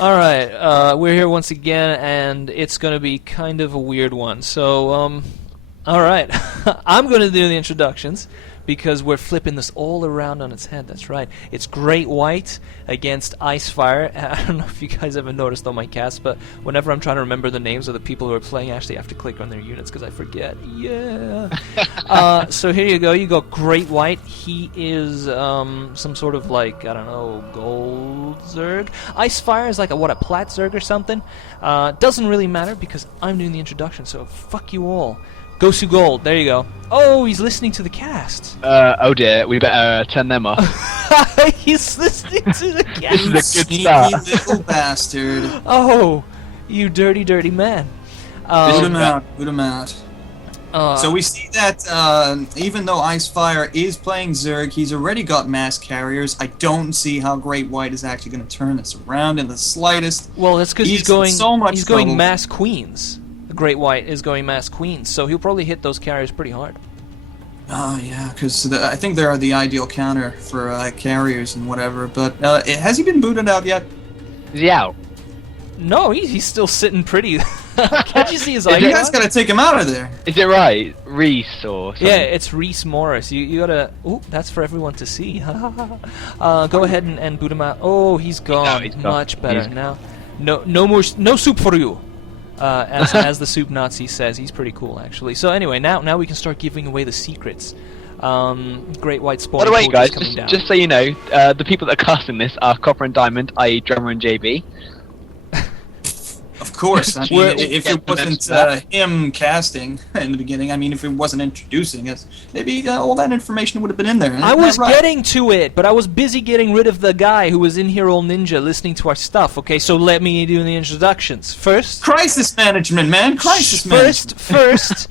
Alright, we're here once again, and it's gonna be kind of a weird one. So, alright. I'm gonna do the introductions, because we're flipping this all around on its head. That's right. It's Great White against IceFyre. I don't know if you guys ever noticed on my cast, but whenever I'm trying to remember the names of the people who are playing, I actually have to click on their units because I forget. Yeah. So here you go. You got Great White. He is some sort of like, I don't know, gold Zerg. IceFyre is like a plat Zerg or something. Doesn't really matter because I'm doing the introduction, so fuck you all. Gosu Gold, there you go. Oh, he's listening to the cast. Oh dear, we better turn them off. He's listening to the cast. This is a good start. Sneaky little bastard. Oh, you dirty, dirty man. Boot him out, boot him out. So we see that even though IceFyre is playing Zerg, he's already got mass carriers. I don't see how Great White is actually going to turn this around in the slightest. Well, that's because he's going so much he's trouble. going mass queens. Great White is going mass queens, so he'll probably hit those carriers pretty hard. Oh yeah, because I think they are the ideal counter for carriers and whatever. But has he been booted out yet? Is he out? No, he's still sitting pretty. Can't you see his icon? You guys gotta take him out of there. Is it right? Reese or something? Yeah, it's Reese Morris. You gotta... Ooh, that's for everyone to see. Go ahead and boot him out. Oh, he's gone. He's gone. Much better. Now, no more... No soup for you! As the Soup Nazi says. He's pretty cool, actually. So anyway, now we can start giving away the secrets. Great White Spawn. By the way, guys, coming down. just so you know, the people that are casting this are Copper and Diamond, i.e. Drummer and JB. Of course. I mean, if it wasn't him casting in the beginning, I mean, if it wasn't introducing us, maybe all that information would have been in there. I was getting to it, but I was busy getting rid of the guy who was in here all ninja listening to our stuff. Okay, so let me do the introductions. First... Crisis management, man! Crisis management! First,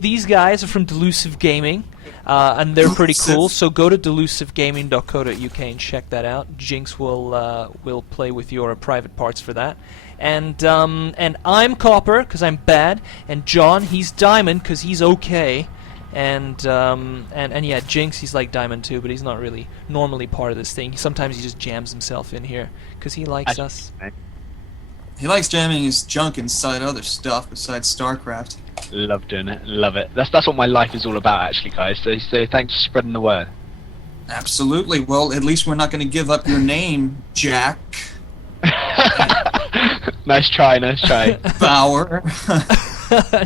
these guys are from Delusive Gaming. And they're pretty cool, so go to delusivegaming.co.uk and check that out. Jinx will play with your private parts for that. And I'm Copper, because I'm bad, and John, he's Diamond, because he's okay. And yeah, Jinx, he's like Diamond too, but he's not really normally part of this thing. Sometimes he just jams himself in here, because he likes us. He likes jamming his junk inside other stuff besides StarCraft. Love doing it, love it. That's what my life is all about, actually, guys. So thanks for spreading the word. Absolutely. Well, at least we're not going to give up your name, Jack. Nice try, nice try. Bauer.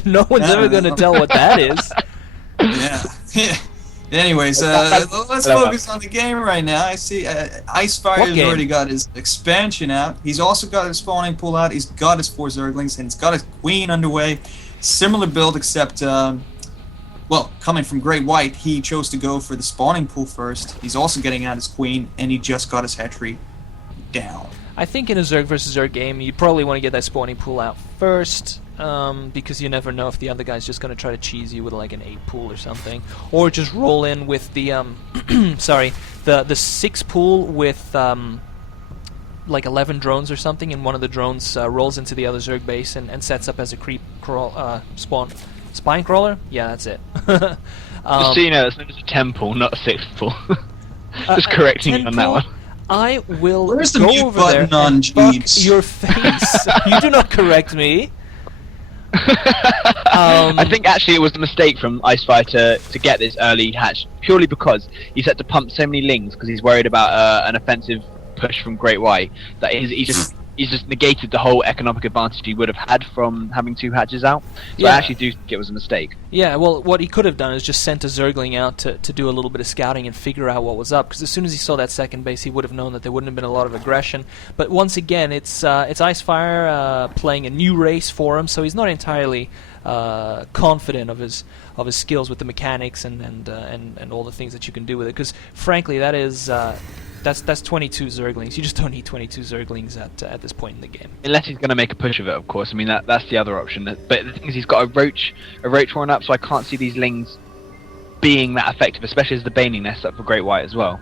No one's ever going to tell what that is. Yeah. Anyways, let's focus on the game right now. I see IceFyre has already got his expansion out. He's also got his spawning pool out. He's got his 4 Zerglings, and he's got his queen underway. Similar build, except, well, coming from Great White, he chose to go for the spawning pool first. He's also getting out his queen, and he just got his hatchery down. I think in a Zerg versus Zerg game, you probably want to get that spawning pool out first, because you never know if the other guy's just going to try to cheese you with like an 8 pool or something, or just roll in with the sorry, the 6 pool with like 11 drones or something, and one of the drones rolls into the other Zerg base and sets up as a creep spine crawler. Yeah, that's it. Just so you know, it's known as a 10 pool, not a 6 pool. Just correcting you on that one. I will Where's the go mute over button there on and fuck Jeeves? your face. You do not correct me. I think actually it was a mistake from IceFyre to get this early hatch, purely because he's had to pump so many lings because he's worried about an offensive push from Great White that he's just negated the whole economic advantage he would have had from having 2 hatches out. So I actually do think it was a mistake. Yeah, well, what he could have done is just sent a Zergling out to do a little bit of scouting and figure out what was up, because as soon as he saw that second base, he would have known that there wouldn't have been a lot of aggression. But once again, it's IceFyre playing a new race for him, so he's not entirely confident of his skills with the mechanics and all the things that you can do with it. Because frankly, that is. That's 22 Zerglings. You just don't need 22 Zerglings at this point in the game. Unless he's going to make a push of it, of course. I mean, that's the other option. But the thing is, he's got a roach run up, so I can't see these lings being that effective, especially as the Baning nest up for Great White as well.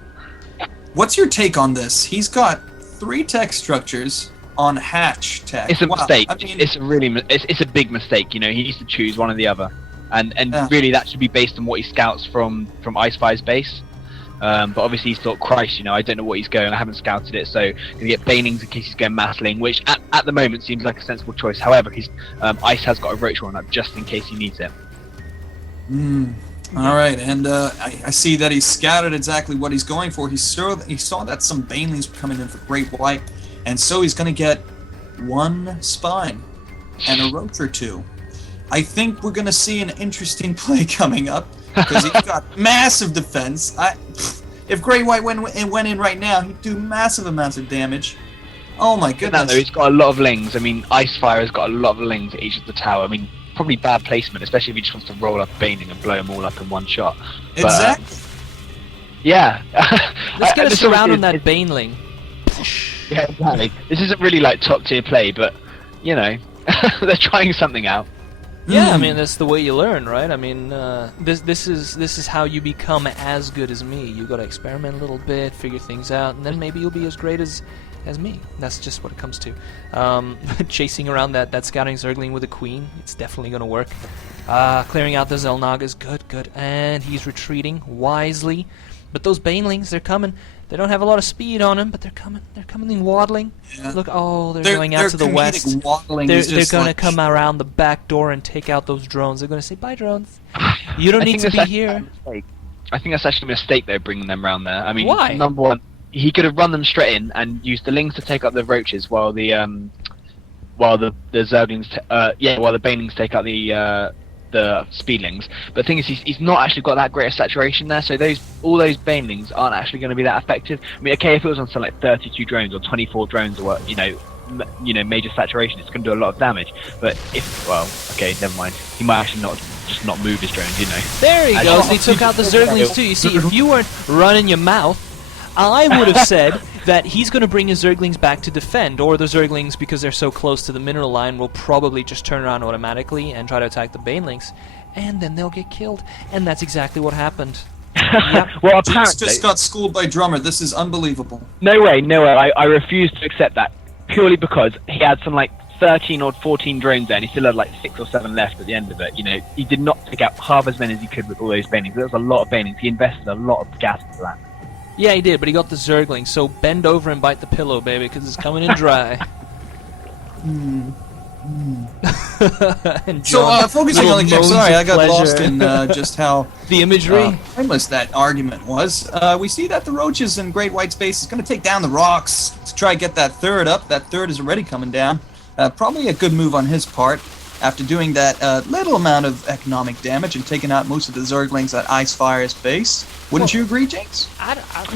What's your take on this? He's got 3 tech structures on hatch tech. It's a mistake. I mean, it's a big mistake. You know, he needs to choose one or the other, and really that should be based on what he scouts from IceFyre's base. But obviously he's thought, Christ, you know, I don't know what he's going. I haven't scouted it, so gonna get banelings in case he's going massling, which at the moment seems like a sensible choice. However, his Ice has got a roach run up just in case he needs it. All right, and I see that he scouted exactly what he's going for. He saw that some banelings were coming in for Great White, and so he's going to get one spine and a roach or two. I think we're going to see an interesting play coming up because he's got massive defense. If Great White went in right now, he'd do massive amounts of damage. Oh my goodness! No, he's got a lot of lings. I mean, IceFyre has got a lot of lings at each of the tower. I mean, probably bad placement, especially if he just wants to roll up Baning and blow them all up in one shot. Exactly. Yeah. Let's get us around on that Baneling. Yeah, exactly. This isn't really like top tier play, but you know, they're trying something out. Yeah, I mean that's the way you learn, right? I mean, this is how you become as good as me. You got to experiment a little bit, figure things out, and then maybe you'll be as great as me. That's just what it comes to. Chasing around that scouting Zergling with a queen, it's definitely going to work. Clearing out the Xel'Nagas, good. And he's retreating wisely. But those Banelings, they're coming. They don't have a lot of speed on them, but they're coming. They're coming in waddling. Yeah. Look, they're going out to the west. They're going to come around the back door and take out those drones. They're going to say, bye, drones. You don't need to be here. I think that's actually a mistake, though, bringing them around there. I mean, why? Number one, he could have run them straight in and used the lings to take up the roaches while the Zerglings, while the Banelings take out the speedlings. But the thing is, he's not actually got that great a saturation there, so all those Banelings aren't actually going to be that effective. I mean, okay, if it was on something like 32 drones or 24 drones or what, you know, major saturation, it's going to do a lot of damage. But okay, never mind. He might actually not move his drones, you know. There he goes. He took out the Zerglings too. You see, if you weren't running your mouth, I would have said that he's going to bring his Zerglings back to defend, or the Zerglings, because they're so close to the mineral line, will probably just turn around automatically and try to attack the Banelings, and then they'll get killed. And that's exactly what happened. Yep. Well, apparently, just got schooled by Drummer. This is unbelievable. No way. I refuse to accept that, purely because he had some like 13 or 14 drones there, and he still had like 6 or 7 left at the end of it. You know, he did not take out half as many as he could with all those Banelings. There was a lot of Banelings. He invested a lot of gas into that. Yeah, he did, but he got the Zergling, so bend over and bite the pillow, baby, because it's coming in dry. So, focusing on the game, sorry, I got lost in just how the imagery timeless that argument was. We see that the roaches in Great White Space is going to take down the rocks to try and get that third up. That third is already coming down. Probably a good move on his part. After doing that little amount of economic damage and taking out most of the Zerglings at IceFyre's base. Wouldn't you agree, Jinx?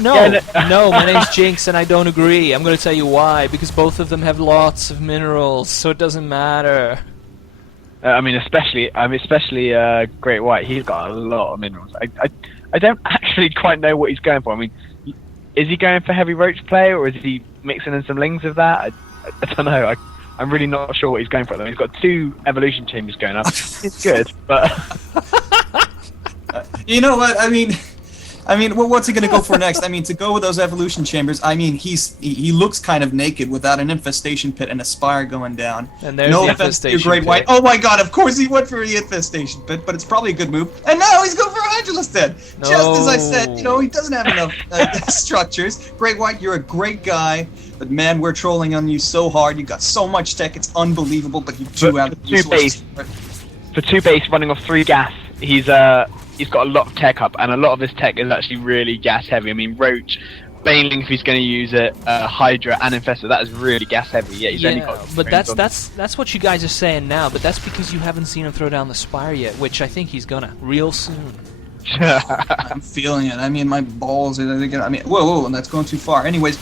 No, my name's Jinx and I don't agree. I'm going to tell you why. Because both of them have lots of minerals, so it doesn't matter. I mean, especially Great White. He's got a lot of minerals. I don't actually quite know what he's going for. I mean, is he going for heavy roach play, or is he mixing in some lings of that? I don't know. I'm really not sure what he's going for. He's got 2 evolution chambers going up. It's good, but you know what? I mean, what's he going to go for next? I mean, to go with those evolution chambers, I mean, he looks kind of naked without an infestation pit and a spire going down. And there's no the offense to infestation Great pit. White. Oh my God! Of course he went for the infestation pit, but it's probably a good move. And now he's going for Angelus then. No. Just as I said, you know, he doesn't have enough structures. Great White, you're a great guy, but man, we're trolling on you so hard. You got so much tech, it's unbelievable. But you do have the resources. For 2 base running off 3 gas, he's got a lot of tech up, and a lot of his tech is actually really gas heavy. I mean, Roach, Baneling, if he's going to use it, Hydra and Infestor, that is really gas heavy. Yeah, he's only got but that's what you guys are saying now. But that's because you haven't seen him throw down the Spire yet, which I think he's gonna real soon. I'm feeling it. I mean, my balls are gonna. I mean, whoa, that's going too far. Anyways,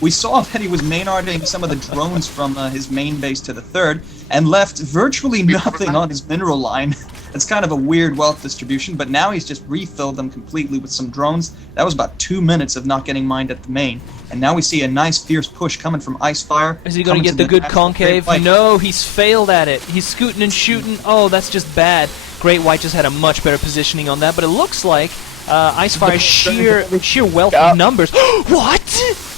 we saw that he was main-arding some of the drones from his main base to the third, and left virtually nothing on his mineral line. It's kind of a weird wealth distribution, but now he's just refilled them completely with some drones. That was about 2 minutes of not getting mined at the main, and now we see a nice fierce push coming from IceFyre. Is he going to get the good concave? No, he's failed at it. He's scooting and shooting. Oh, that's just bad. Great White just had a much better positioning on that, but it looks like IceFyre's sheer wealth of numbers. What?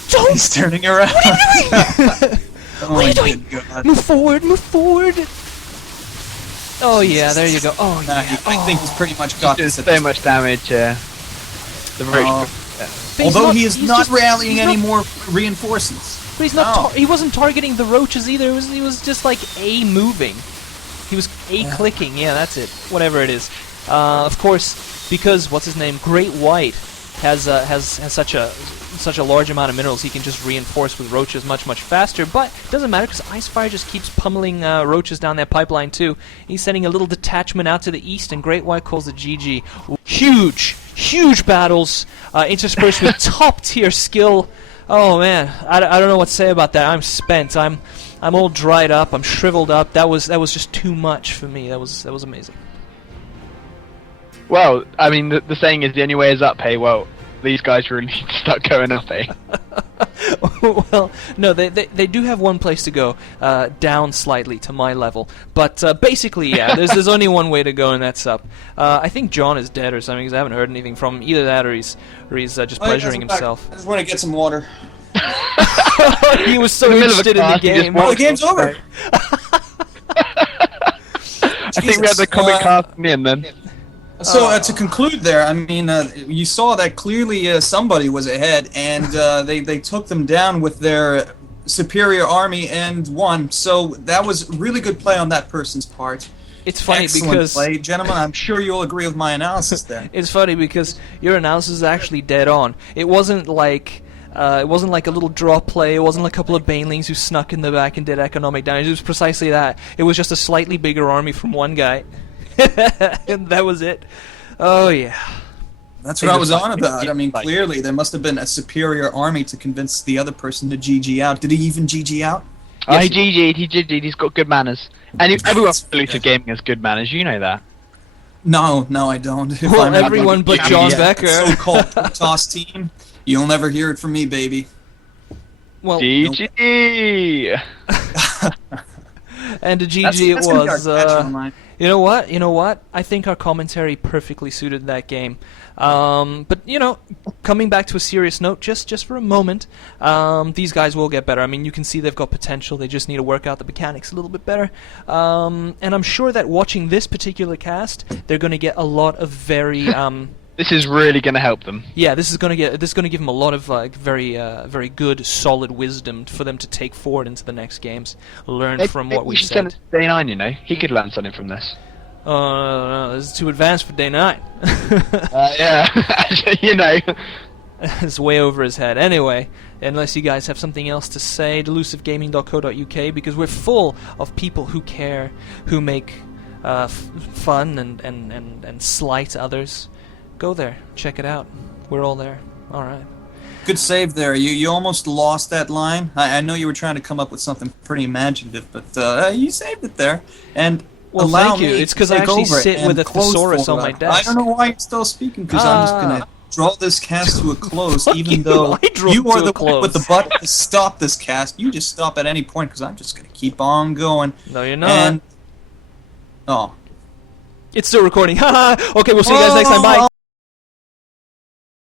Don't! He's turning around. What are you doing? What are you doing? God. Move forward. Oh yeah, there you go. Oh yeah. I think he's pretty much got this. So much damage. The roach Although he is he's not just- rallying he's any not- more reinforcements. But he's not. No. He wasn't targeting the roaches either. He was just like A moving. He was A clicking. Yeah, that's it. Whatever it is. Of course, because what's his name? Great White has such a large amount of minerals. He can just reinforce with roaches much faster. But it doesn't matter because IceFyre just keeps pummeling roaches down that pipeline too. He's sending a little detachment out to the east, and Great White calls the GG. Huge battles interspersed with top tier skill. Oh man, I don't know what to say about that. I'm spent. I'm all dried up. I'm shriveled up. That was just too much for me. That was amazing. Well, I mean, the saying is the only way is up, hey? Well, these guys really need to start going up, eh? Well, no, they do have one place to go, down slightly to my level. But basically, yeah, there's only one way to go, and that's up. I think John is dead or something because I haven't heard anything from him. Either that or he's just pleasuring himself. I just want to get some water. He was so In the middle of interested in the class, he just game. walked Oh, the game's off, over. right? I think we had the comic cast in then. So to conclude there, I mean, you saw that clearly somebody was ahead, and they took them down with their superior army and won. So that was really good play on that person's part. It's funny Excellent because play, gentlemen. I'm sure you'll agree with my analysis there. it's funny because your analysis is actually dead on. It wasn't like a little drop play. It wasn't like a couple of banelings who snuck in the back and did economic damage. It was precisely that. It was just a slightly bigger army from one guy. And that was it. Oh yeah. That's what I was on about. I mean, clearly there must have been a superior army to convince the other person to GG out. Did he even GG out? Oh, he GG'd, he GG'd, he's got good manners. And everyone from Delusive Gaming has good manners, you know that. No, I don't. If Well, I'm ever everyone gonna but GG John out Becker. the so-called toss team, you'll never hear it from me, baby. Well, GG! and the GG That's it gonna be our was. catch on mine. You know what? I think our commentary perfectly suited that game. But you know, coming back to a serious note, just for a moment, these guys will get better. I mean, you can see they've got potential. They just need to work out the mechanics a little bit better. And I'm sure that watching this particular cast, they're going to get a lot of very. This is really going to help them. Yeah, this is going to give them a lot of very good, solid wisdom for them to take forward into the next games. Learn from what we we've should send it said. to Day 9, you know. He could learn something from this. No, this is too advanced for day 9. Yeah, you know. It's way over his head. Anyway, unless you guys have something else to say, delusivegaming.co.uk, because we're full of people who care, who make fun and slight others. Go there, check it out. We're all there. All right. Good save there. You almost lost that line. I know you were trying to come up with something pretty imaginative, but you saved it there. And Well, allow thank you. me It's to 'cause I take actually over sit and with a close thesaurus on for my it. desk. I don't know why you're still speaking, because I'm just going to draw this cast to a close, Fuck even you, though I drove you to are a the one with the close. button to stop this cast. You just stop at any point, because I'm just going to keep on going. No, you're not. And, oh. It's still recording. Haha. Okay, we'll see you guys next time. Bye.